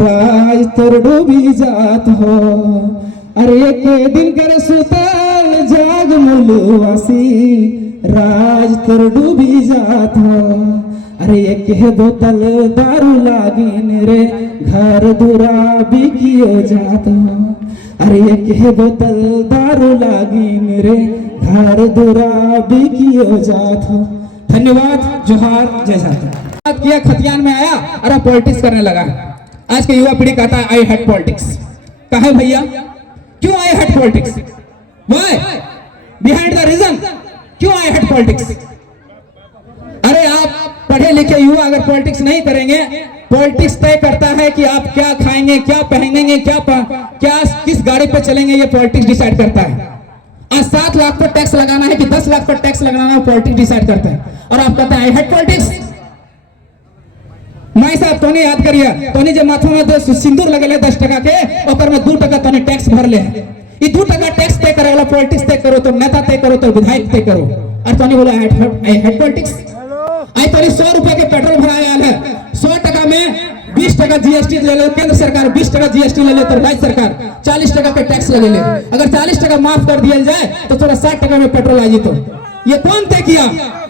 राज तोर डूबी जात हो। अरे एक दिन कर सुतल जाग मुलवासी, राज तोर डूबी जात हो। अरे एक बोतल दारू लागिन रे, घर दूरा बिकियो जात हो। अरे एक बोतल दारू लागिन रे, घर दूरा बिकियो जात हो। धन्यवाद, जोहार, जय झारखंड। किया खतियान में आया और अब पॉलिटिक्स करने लगा। आज के युवा पीढ़ी कहता है आई हेट पॉलिटिक्स। कहा भैया क्यों I hate politics? Why behind the reason, क्यों आई हेट पॉलिटिक्स? अरे आप पढ़े लिखे युवा अगर पॉलिटिक्स नहीं करेंगे, पॉलिटिक्स तय करता है कि आप क्या खाएंगे, क्या पहनेंगे, क्या किस गाड़ी पे चलेंगे, ये पॉलिटिक्स डिसाइड करता है। आज 7 लाख पर टैक्स लगाना है कि 10 लाख पर टैक्स लगाना है, पॉलिटिक्स डिसाइड करता है। और आप कहते हैं आई हेट पॉलिटिक्स। माई साहब तोने याद करिए, तोने जो माथा में सिंदूर लगेले 10 टका के, ओकर में 2 टका तोने टैक्स भर ले। ये 2 टका टैक्स तय करे वाला पॉलिटिक्स तय करो, तो नेता तय करो, तो विधायक तय करो। और तोने बोला आई हेट पॉलिटिक्स। आई तोने 100 रुपए के पेट्रोल भराया है, 100 टका में 20 टका जीएसटी ले ले केंद्र सरकार, 20 टका जीएसटी ले ले तो राज्य सरकार 40 टका के टैक्स लगे ले। अगर 40 टका माफ कर दिया जाए तो थोड़ा 60 टका में पेट्रोल आ जी। तो ये कौन तय किया?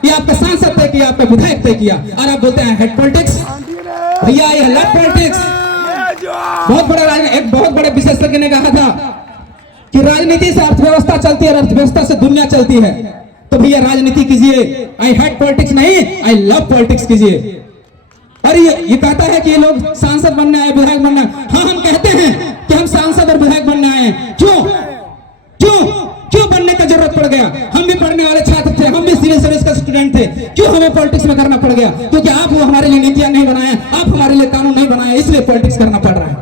ये आपके सांसद तय किया, आपका विधायक तय किया, और आप बोलते हैं हेट पॉलिटिक्स। भैया ये लेफ्ट पॉलिटिक्स। एक बहुत बड़े विशेषज्ञ ने कहा था कि राजनीति से अर्थव्यवस्था चलती है, अर्थव्यवस्था से दुनिया चलती है। तो भैया राजनीति कीजिए, आई हेट पॉलिटिक्स नहीं, आई लव पॉलिटिक्स कीजिए। और ये कहता है कि ये लोग सांसद बनने आए, विधायक बनने आए। हाँ, हम कहते हैं कि हम सांसद और विधायक बनने आए हैं। क्यों क्यों क्यों बनने का जरूरत पड़ गया? हम भी पढ़ने वाले छात्र थे, हम भी सिविल सर्विस का स्टूडेंट थे। क्यों हमें पॉलिटिक्स में करना पड़ गया? क्योंकि आप वो हमारे लिए नीतियां नहीं बनाए, आप हमारे लिए कानून नहीं बनाए, इसलिए पॉलिटिक्स करना पड़ रहा है।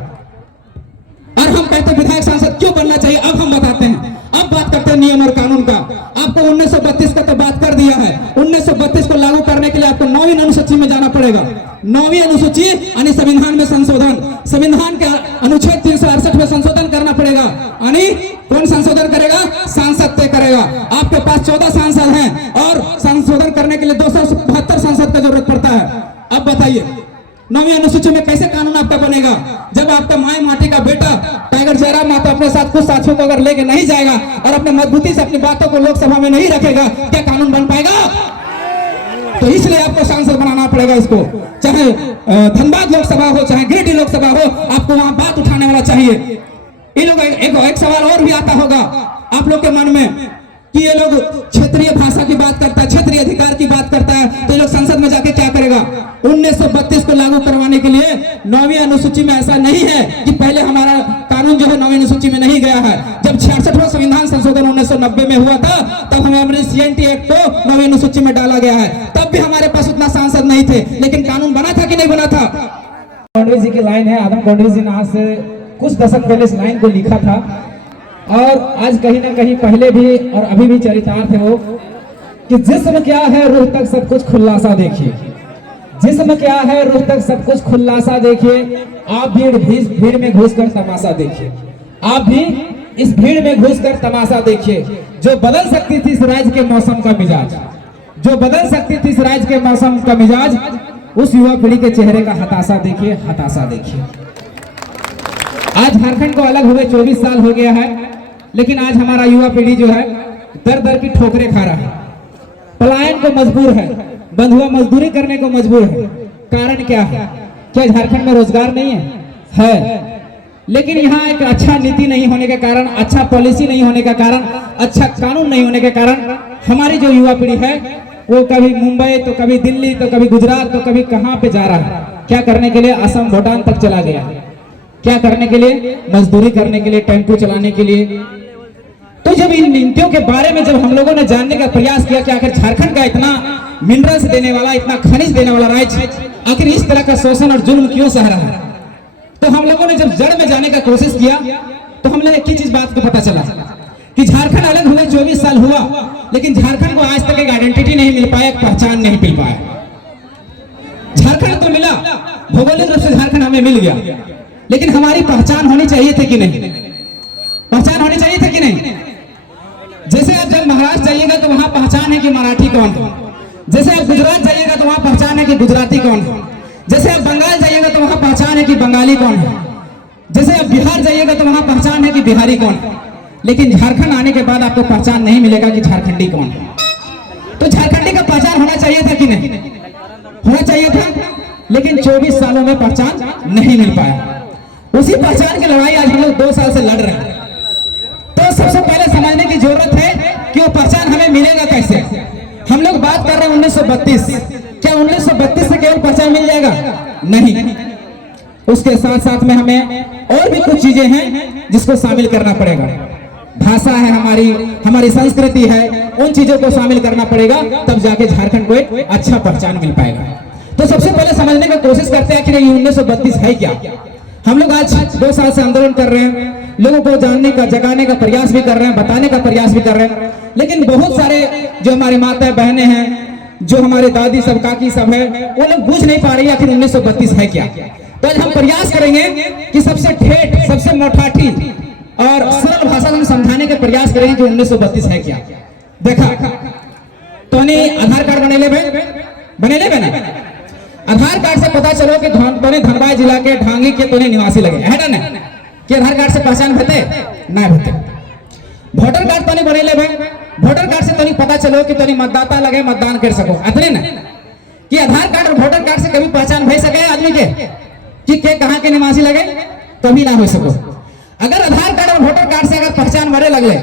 और हम कहते हैं विधायक सांसद क्यों बनना चाहिए, अब हम बताते हैं। अब बात करते हैं नियम और कानून का। आपको 1932 का तो बात कर दिया है। 1932 को लागू करने के लिए आपको 9वीं अनुसूची में जाना पड़ेगा। 9वीं अनुसूची यानी संविधान में संशोधन, संविधान के अनुच्छेद 368 में संशोधन करना पड़ेगा। यानी कौन संशोधन करेगा? सांसद तय करेगा। आपके पास 14 सांसद हैं और संशोधन करने के लिए 272 सांसद का जरूरत पड़ता है। अब बताइए 9वीं अनुसूची में कैसे कानून आपका बनेगा? जब आपका माई माटी का बेटा टाइगर जयराम माता अपने साथ कुछ साथियों को अगर लेके नहीं जाएगा और अपने मजबूती से अपनी बातों को लोकसभा में नहीं रखेगा, क्या कानून बन पाएगा? तो इसलिए आपको सांसद बनाना पड़ेगा इसको। चाहे धनबाद लोकसभा हो, चाहे गिरिडीह लोकसभा हो, आपको वहां बात उठाने वाला चाहिए। ये लोग एक सवाल और भी आता होगा आप लोग के मन में कि ये लोग क्षेत्रीय भाषा की बात करता है, क्षेत्रीय अधिकार की बात करता है, तो ये लोग संसद में जाके क्या करेगा? 1932 को लागू करवाने के लिए 9वीं अनुसूची में ऐसा नहीं है कि पहले हमारा कानून जो है 9वीं अनुसूची में नहीं गया है। जब 66वां संविधान संशोधन 1990 में हुआ था, तब हमारे CNT एक्ट को 9वीं अनुसूची में डाला गया है। तब भी हमारे पास उतना सांसद नहीं थे, लेकिन कानून बना था कि नहीं बना था? गौंडवी जी की लाइन है, आदम गौंडवी जी ने आज से कुछ दशक पहले इस लाइन को लिखा था, और आज कहीं ना कहीं पहले भी और अभी भी चरितार्थ है वो कि जिस्म क्या है रूह तक सब कुछ खुलासा देखिए। जिस्म क्या है रूह तक सब कुछ खुलासा देखिए। आप भीड़ में घुसकर तमाशा देखिए। आप भी इस भीड़ में घुसकर तमाशा देखिए। जो बदल सकती थी इस राज्य के मौसम का मिजाज, जो बदल सकती थी इस राज्य के मौसम का मिजाज, उस युवा पीढ़ी के चेहरे का हताशा देखिए, हताशा देखिए। आज झारखंड को अलग हुए 24 साल हो गया है, लेकिन आज हमारा युवा पीढ़ी जो है दर दर की ठोकरें खा रहा है, पलायन को मजबूर है, बंधुआ मजदूरी करने को मजबूर है। कारण क्या है? क्या झारखंड में रोजगार नहीं है? लेकिन यहाँ एक अच्छा नीति नहीं होने के कारण, अच्छा पॉलिसी नहीं होने का कारण, अच्छा कानून नहीं होने के कारण हमारी जो युवा पीढ़ी है वो कभी मुंबई तो कभी दिल्ली तो कभी गुजरात तो कभी कहां पे जा रहा है। क्या करने के लिए? असम भूटान तक चला गया। क्या करने के लिए? मजदूरी करने के लिए, टेम्पो चलाने के लिए। तो जब इन नीतियों के बारे में जब हम लोगों ने जानने का प्रयास किया कि आखिर झारखंड का इतना मिनरल्स देने वाला, इतना खनिज देने वाला राज्य आखिर इस तरह का शोषण और जुल्म क्यों सह रहा है, तो हम लोगों ने जब जड़ में जाने का कोशिश किया तो हमने एक ही चीज बात को पता चला कि झारखंड अलग हुए 24 साल हुआ, लेकिन झारखंड को आज तक एक आइडेंटिटी नहीं मिल पाया, एक पहचान नहीं मिल पाया। झारखंड तो मिला, भौगोलिक रूप से झारखंड हमें मिल गया, लेकिन हमारी पहचान होनी चाहिए थी कि नहीं? पहचान होनी चाहिए थी कि नहीं? जैसे आप जब महाराष्ट्र जाइएगा तो वहां पहचान है कि मराठी कौन है, जैसे आप गुजरात जाइएगा तो वहां पहचान है कि गुजराती कौन है, जैसे आप बंगाल जाइएगा तो तो वहां पहचान है कि बंगाली कौन है, जैसे अब बिहार जाइएगा तो वहां पहचान है कि बिहारी कौन है, लेकिन झारखंड आने के बाद आपको पहचान नहीं मिलेगा कि झारखंडी कौन है। तो झारखंडी का पहचान होना चाहिए था कि नहीं, होना चाहिए था, लेकिन 24 सालों में पहचान नहीं मिल पाया। उसी पहचान की लड़ाई आज हम लोग 2 साल से लड़ रहे हैं। तो सबसे पहले समझने की जरूरत है कि वो पहचान हमें मिलेगा कैसे। हम लोग बात कर रहे हैं 1932, क्या 1932 से केवल पहचान मिल जाएगा? नहीं, उसके साथ साथ में हमें और भी कुछ चीजें हैं जिसको शामिल करना पड़ेगा। भाषा है हमारी संस्कृति है, उन चीजों को शामिल करना पड़ेगा, तब जाके झारखंड को एक अच्छा पहचान मिल पाएगा। तो सबसे पहले समझने की कोशिश करते हैं कि ये 1932 है क्या। हम लोग आज 2 साल से आंदोलन कर रहे हैं, लोगों को जानने का, जगाने का प्रयास भी कर रहे हैं, बताने का प्रयास भी कर रहे हैं, लेकिन बहुत सारे जो हमारे माता बहनें हैं, जो हमारे दादी सब, काकी सब है, वो लोग बुझ नहीं पा रही है आखिर 1932 है क्या। तो आज हम प्रयास करेंगे कि सबसे ठेठ, सबसे मोठाठी और सरल भाषा में समझाने के प्रयास करेंगे कि 1932 है क्या। देखा तो आधार कार्ड बने बने आधार कार्ड से पता चलो कि धनबाद जिला के ढांगी के तोने निवासी लगे है ना, कि आधार कार्ड से पहचान होते ना होते। वोटर कार्ड तो नहीं बने वोटर कार्ड से तो पता चलो कि तोनी मतदाता लगे, मतदान कर सको, अतने ना कि आधार कार्ड और वोटर कार्ड से कभी पहचान भई सके आदमी के कहां के निवासी लगे, कभी ना हो सको। अगर आधार कार्ड और वोटर कार्ड से अगर पहचान मरे लगले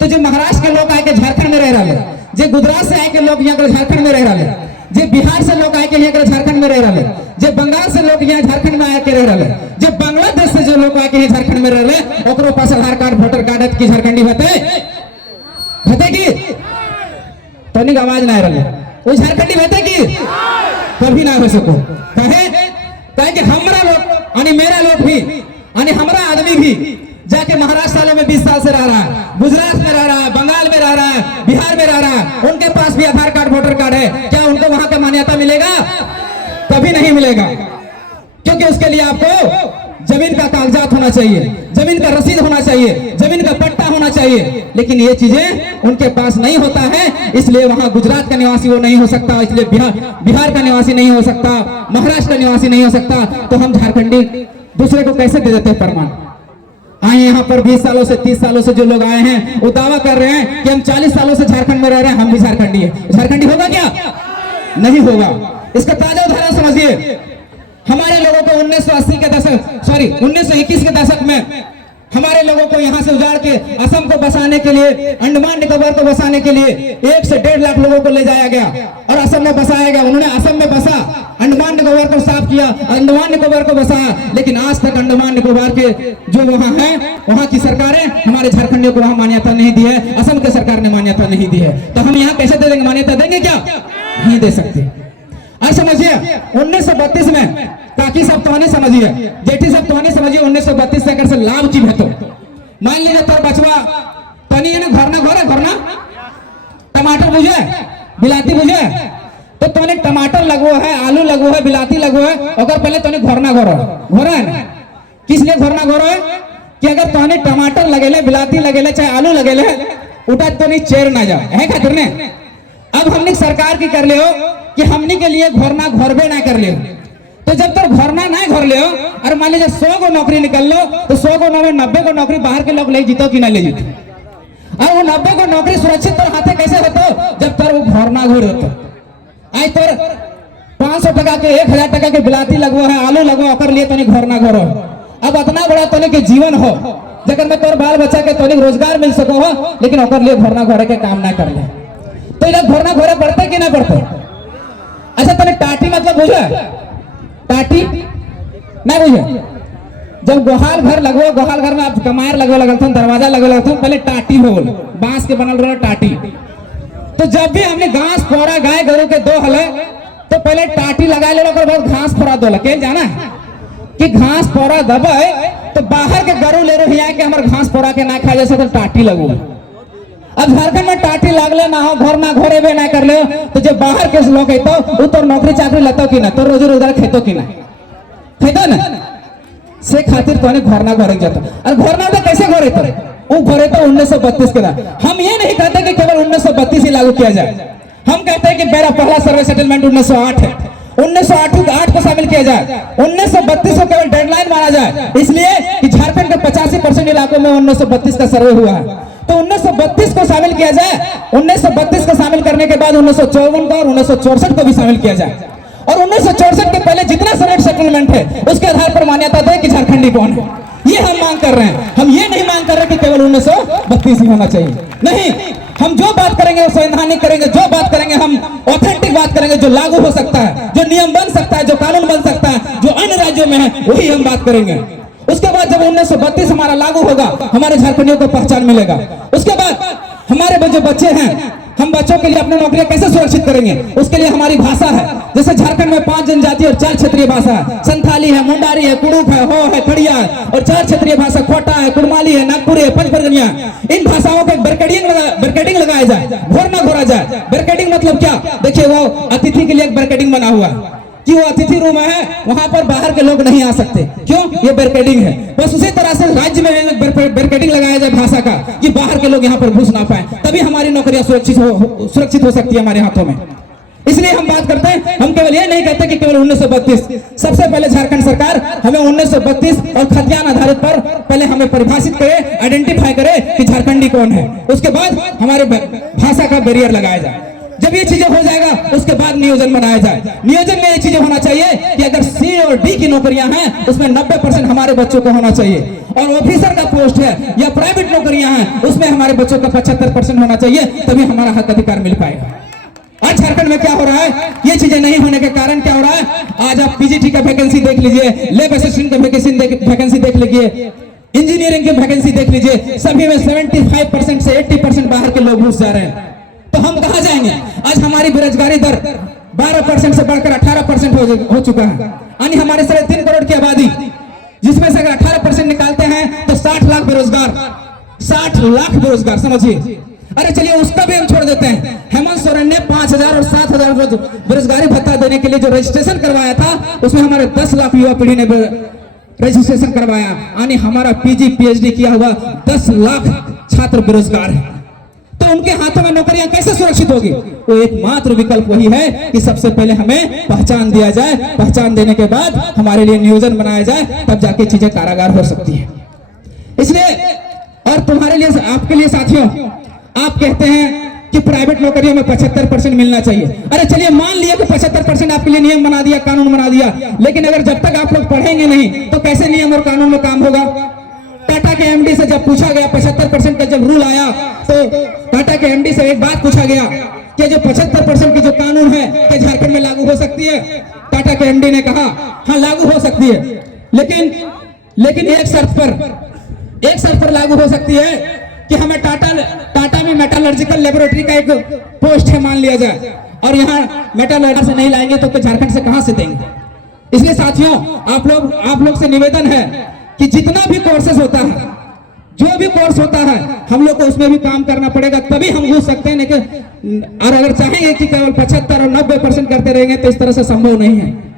तो जो महाराष्ट्र के लोग आए के झारखंड में रह रहे, जो गुजरात से आए के लोग यहाँ झारखंड में रह रहे, जो बिहार से लोग आए के यहाँ झारखंड में रह रहे, जो बंगाल से लोग यहाँ झारखंड में आके रह रहे, जो बांग्लादेश से जो लोग आके झारखंड में रह रहे, ओकरो पास आधार कार्ड वोटर कार्ड है कि झारखंडी होते की तनिक आवाज ना रहे, वो झारखंडी होते की कभी ना हो सको। कहे कि हमरा लोग यानी मेरा लोग भी यानी हमारा आदमी भी जाके महाराष्ट्र सालों में 20 साल से रह रहा है, गुजरात में रह रहा है, बंगाल में रह रहा है, बिहार में रह रहा है, उनके पास भी आधार कार्ड वोटर कार्ड है, क्या उनको वहां का मान्यता मिलेगा? कभी नहीं मिलेगा, क्योंकि उसके लिए आपको जमीन का कागजात होना चाहिए, जमीन का रसीद होना चाहिए, जमीन का पट्टा होना चाहिए, लेकिन ये चीजें उनके पास नहीं होता है। इसलिए वहां गुजरात का निवासी वो नहीं हो सकता, इसलिए बिहार का निवासी नहीं हो सकता, महाराष्ट्र का निवासी नहीं हो सकता। तो हम झारखंडी दूसरे को कैसे दे देते हैं प्रमाण? आए यहाँ पर 20 सालों से 30 सालों से जो लोग आए हैं वो दावा कर रहे हैं कि हम 40 सालों से झारखंड में रह रहे हैं, हम भी झारखंडी है। झारखंडी होगा क्या? नहीं होगा। इसका ताजा उदाहरण समझिए, हमारे लोगों को 1980 के दशक 1921 के दशक में हमारे लोगों को यहाँ से उजाड़ के असम को बसाने के लिए, अंडमान निकोबार को बसाने के लिए 1 से 1.5 लाख लोगों को ले जाया गया और असम में बसाया गया। उन्होंने असम में बसा, अंडमान निकोबार को साफ किया, अंडमान निकोबार को बसाया, लेकिन आज तक अंडमान निकोबार के जो वहाँ है, वहाँ की सरकारें हमारे झारखंडियों को वहाँ मान्यता नहीं दी है, असम के सरकार ने मान्यता नहीं दी है। तो हम यहाँ कैसे दे देंगे? मान्यता देंगे क्या? नहीं दे सकते। और समझिए 1932 में काकी सब तो समझिए, जेठी सब तो समझिए, 1932 से अगर से लाभ की है तो मान लीजिए तोर बचवा तनी है ना घरना टमाटर बुझे, बिलाती बुझे, तो तोने टमाटर लगो है, आलू लगो है, बिलाती लगो है, अगर पहले तोने घरना घोरा है ना। किस लिए घरना घोरो है? कि अगर तोने टमाटर लगेले, बिलाती लगेले, चाहे आलू लगेले, उठा तो नहीं चेर ना जाओ है खातिर ने। अब हमने सरकार की कर ले हो कि हमने के लिए घरना घरबे ना कर ले, तो जब तक घरना ना घर ले और मान लीजिए 100 को नौकरी निकल लो, तो 100 को 90 को नौकरी बाहर के लोग ले जीतो कि ना ले जीतो, और वो 90 को नौकरी सुरक्षित तो हाथे कैसे होतो? जब तक वो घरना घोर होतो। आज तो 500 टका के 1000 टका के बिलाती लगवो है, आलू लगवो, ओकर लिए तो नहीं घरना घोरो। अब इतना बड़ा तो के जीवन हो जगह में तोर बाल बच्चा के तो रोजगार मिल सको हो, लेकिन ओकर लिए घरना घोरे के काम ना कर ले, तो इधर घरना घोरे पड़ते कि ना पड़ते? अच्छा तने टाटी मतलब बुझे? टाटी ना बुझे? जब गोहाल घर लगो, गोहाल घर में आप कमार लगो लगल, दरवाजा लगो लगल, पहले टाटी हो बांस के बनल रहो टाटी। तो जब भी हमने घास फोड़ा गाय गरु के दो हले, तो पहले टाटी लगा ले, बहुत घास फोड़ा दो लगे जाना कि घास फोड़ा दबाए तो बाहर के गरु ले रहे के हमारे घास फोड़ा के ना खा जैसे तो टाटी लगो। अब झारखंड में टाटी लागले ना हो, घर ना घोरे बे ना कर ले, तो जब बाहर के लोग है तो तो नौकरी चाकरी लेतो कि ना, तो रोजी रोजगार खेतो कि ना खेतो ना, से खातिर तो घर ना घोरे जाता। और घर ना तो कैसे घोरे? तो वो घोरे तो 1932 के बाद। हम ये नहीं कहते कि केवल 1932 ही लागू किया जाए, हम कहते हैं कि मेरा पहला सर्वे सेटलमेंट 1908 है, 1908 को शामिल किया जाए, 1932 को केवल डेडलाइन माना जाए, इसलिए कि झारखंड के 85% इलाकों में 1932 का सर्वे हुआ है। तो 1932 को शामिल किया जाए, 1932 को शामिल करने के बाद 1954 का और 1964 को भी शामिल किया जाए, और 1964 के पहले जितना सर्वे सेटलमेंट है उसके आधार पर मान्यता दे कि झारखंडी कौन है। ये हम मांग कर रहे हैं। हम ये नहीं मांग कर रहे कि केवल 1932 ही होना चाहिए, नहीं, हम जो बात करेंगे वो संवैधानिक करेंगे, जो बात करेंगे हम ऑथेंटिक बात करेंगे, जो लागू हो सकता है, जो नियम बन सकता है, जो कानून बन सकता है, जो अन्य राज्यों में है वही हम बात करेंगे। उसके बाद जब 1932 हमारा लागू होगा, हमारे झारखंडियों को पहचान मिलेगा। उसके बाद हमारे जो बच्चे हैं, हम बच्चों के लिए अपनी नौकरियां कैसे सुरक्षित करेंगे, उसके लिए हमारी भाषा है। जैसे झारखंड में 5 जनजातीय और 4 क्षेत्रीय भाषा है, संथाली है, मुंडारी है, कुड़ुक है, हो है, खड़िया है, और 4 क्षेत्रीय भाषा खोटा है, कुड़माली है, नागपुरी है, पंचपरगनिया। इन भाषाओं के ब्रैकेटिंग लगाया जाए, घोर ना घोरा जाए। ब्रैकेटिंग मतलब क्या, देखिए वो अतिथि के लिए एक ब्रैकेटिंग बना हुआ है कि वो अतिथि रूम है, वहां पर बाहर के लोग नहीं आ सकते, क्यों, ये बैरिकेडिंग है। बस उसी तरह से राज्य में बैरिकेडिंग लगाया जाए भाषा का कि बाहर के लोग यहाँ पर घुस ना पाए, तभी हमारी नौकरियां सुरक्षित हो सकती है हमारे हाथों में। इसलिए हम बात करते हैं, हम केवल ये नहीं कहते कि केवल 1932, सबसे पहले झारखंड सरकार हमें 1932 और खतियान आधारित पर पहले हमें परिभाषित करे, आइडेंटिफाई करे कि झारखंडी कौन है। उसके बाद हमारे भाषा का बैरियर लगाया जाए। जब ये चीजें हो जाएगा उसके बाद नियोजन बनाया जाए। नियोजन में ये चीजें होना चाहिए कि अगर सी और डी की नौकरियां हैं उसमें 90% हमारे बच्चों को होना चाहिए, और ऑफिसर का पोस्ट है या प्राइवेट नौकरियां हैं उसमें हमारे बच्चों का 75% होना चाहिए, तभी हमारा हक अधिकार मिल पाएगा। आज झारखंड में क्या हो रहा है, ये चीजें नहीं होने के कारण क्या हो रहा है, आज आप पीजीटी का वैकेंसी देख लीजिए, लैब असिस्टेंट का वैकेंसी देख लीजिए, इंजीनियरिंग की वैकेंसी देख लीजिए, सभी में 75% से 80% बाहर के लोग घुस जा रहे हैं। तो हम कहां जाएंगे? आज हमारी बेरोजगारी दर 12% से बढ़कर 18% हो चुका है, यानी हमारे 3.5 करोड़ की आबादी, जिसमें से अगर 18% निकालते हैं तो 60 लाख बेरोजगार, 60 लाख बेरोजगार, समझिए। अरे चलिए उसका भी हम छोड़ देते हैं। हेमंत सोरेन ने 5,000 और 7,000 बेरोजगारी भत्ता देने के लिए जो रजिस्ट्रेशन करवाया था, उसमें हमारे 10 लाख युवा पीढ़ी ने रजिस्ट्रेशन करवाया, यानी हमारा पीजी पीएचडी किया हुआ 10 लाख छात्र बेरोजगार है। तो उनके हाथों में नौकरियां कैसे सुरक्षित होगी? वो एकमात्र विकल्प वही है कि सबसे पहले हमें पहचान दिया जाए, पहचान देने के बाद हमारे लिए नियोजन बनाया जाए, तब जाके चीजें कारागार हो सकती है। इसलिए और तुम्हारे लिए, आपके लिए साथियों, आप कहते हैं कि प्राइवेट नौकरियों में 75% मिलना चाहिए। अरे चलिए मान लिया कि 75% आपके लिए नियम बना दिया, कानून बना दिया, लेकिन अगर जब तक आप लोग पढ़ेंगे नहीं तो कैसे नियम और कानून में काम होगा? टाटा के एमडी से जब पूछा गया, 75% का जब रूल आया, तो टाटा के एमडी से एक बात पूछा गया कि जो 75% की जो कानून है क्या झारखंड में लागू हो सकती है? टाटा के एमडी ने कहा हाँ लागू हो सकती है, लेकिन एक शर्त पर लागू हो सकती है कि हमें टाटा में मेटालर्जिकल लेबोरेटरी का एक पोस्ट है मान लिया जाए, और यहाँ मेटालर्जिकल से नहीं लाएंगे तो झारखंड से कहां से देंगे? इसलिए साथियों, आप लोग से निवेदन है कि जितना भी कोर्सेस होता है, जो भी कोर्स होता है, हम लोग को उसमें भी काम करना पड़ेगा, तभी हम घुस सकते हैं। और अगर चाहेंगे कि केवल 75 और 90% करते रहेंगे तो इस तरह से संभव नहीं है।